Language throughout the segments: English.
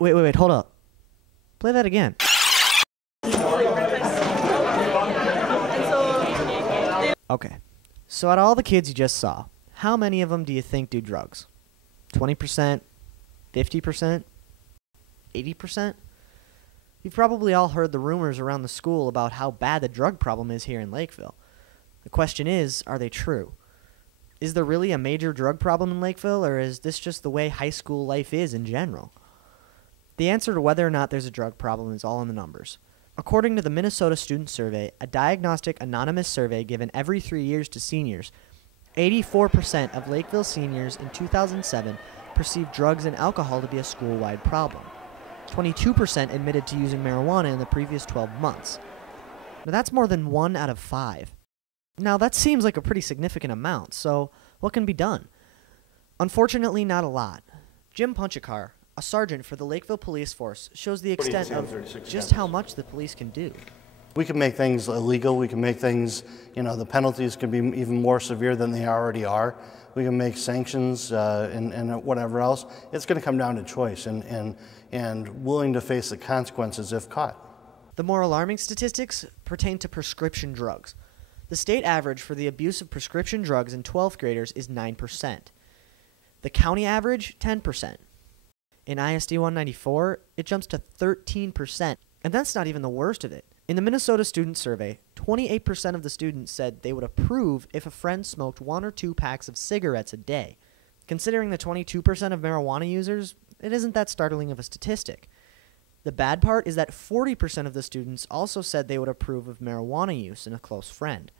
Wait, hold up. Play that again. Okay. So out of all the kids you just saw, how many of them do you think do drugs? 20%? 50%? 80%? You've probably all heard the rumors around the school about how bad the drug problem is here in Lakeville. The question is, are they true? Is there really a major drug problem in Lakeville, or is this just the way high school life is in general? The answer to whether or not there's a drug problem is all in the numbers. According to the Minnesota Student Survey, a diagnostic anonymous survey given every 3 years to seniors, 84% of Lakeville seniors in 2007 perceived drugs and alcohol to be a school-wide problem. 22% admitted to using marijuana in the previous 12 months. Now that's more than 1 out of 5. Now that seems like a pretty significant amount, so what can be done? Unfortunately, not a lot. Jim Punchikar, a sergeant for the Lakeville Police Force, shows the extent of just how much the police can do. We can make things illegal. We can make things, the penalties can be even more severe than they already are. We can make sanctions and whatever else. It's going to come down to choice and willing to face the consequences if caught. The more alarming statistics pertain to prescription drugs. The state average for the abuse of prescription drugs in 12th graders is 9%. The county average, 10%. In ISD 194, it jumps to 13%, and that's not even the worst of it. In the Minnesota Student Survey, 28% of the students said they would approve if a friend smoked 1 or 2 packs of cigarettes a day. Considering the 22% of marijuana users, it isn't that startling of a statistic. The bad part is that 40% of the students also said they would approve of marijuana use in a close friend.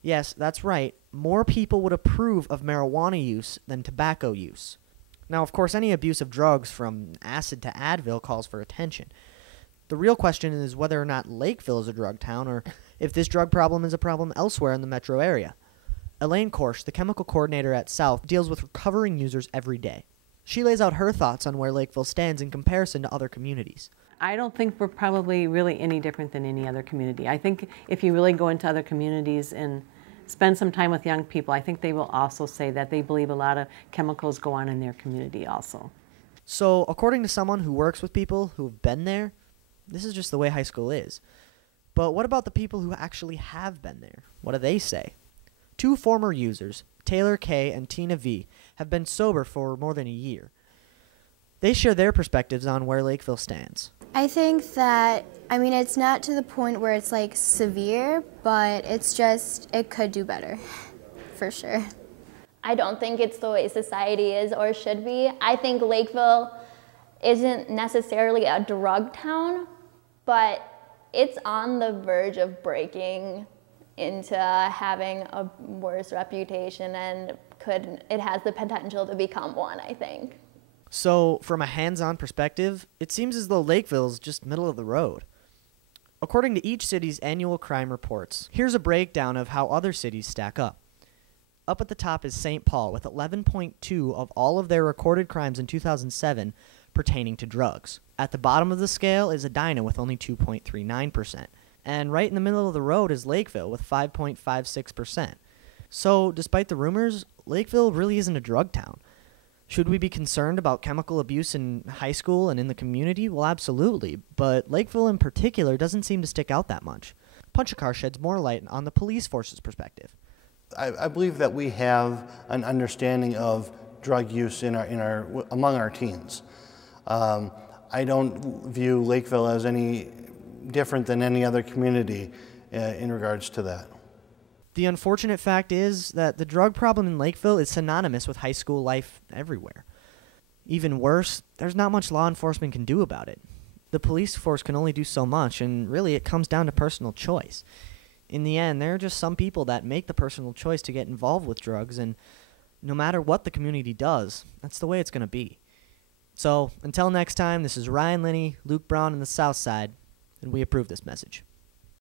Yes, that's right, more people would approve of marijuana use than tobacco use. Now, of course, any abuse of drugs from acid to Advil calls for attention. The real question is whether or not Lakeville is a drug town, or if this drug problem is a problem elsewhere in the metro area. Elaine Korsch, the chemical coordinator at South, deals with recovering users every day. She lays out her thoughts on where Lakeville stands in comparison to other communities. I don't think we're probably really any different than any other community. I think if you really go into other communities and spend some time with young people, I think they will also say that they believe a lot of chemicals go on in their community also. So, according to someone who works with people who have been there, this is just the way high school is. But what about the people who actually have been there? What do they say? 2 former users, Taylor K. and Tina V., have been sober for more than a year. They share their perspectives on where Lakeville stands. I think that, it's not to the point where it's like severe, but it's just, it could do better, for sure. I don't think it's the way society is or should be. I think Lakeville isn't necessarily a drug town, but it's on the verge of breaking into having a worse reputation, and it has the potential to become one, I think. So, from a hands-on perspective, it seems as though Lakeville's just middle of the road. According to each city's annual crime reports, here's a breakdown of how other cities stack up. Up at the top is St. Paul with 11.2 of all of their recorded crimes in 2007 pertaining to drugs. At the bottom of the scale is Edina with only 2.39%. And right in the middle of the road is Lakeville with 5.56%. So, despite the rumors, Lakeville really isn't a drug town. Should we be concerned about chemical abuse in high school and in the community? Well, absolutely, but Lakeville in particular doesn't seem to stick out that much. Punchikar sheds more light on the police force's perspective. I believe that we have an understanding of drug use among our teens. I don't view Lakeville as any different than any other community in regards to that. The unfortunate fact is that the drug problem in Lakeville is synonymous with high school life everywhere. Even worse, there's not much law enforcement can do about it. The police force can only do so much, and really it comes down to personal choice. In the end, there are just some people that make the personal choice to get involved with drugs, and no matter what the community does, that's the way it's going to be. So, until next time, this is Ryan Linney, Luke Brown, and the Southside, and we approve this message.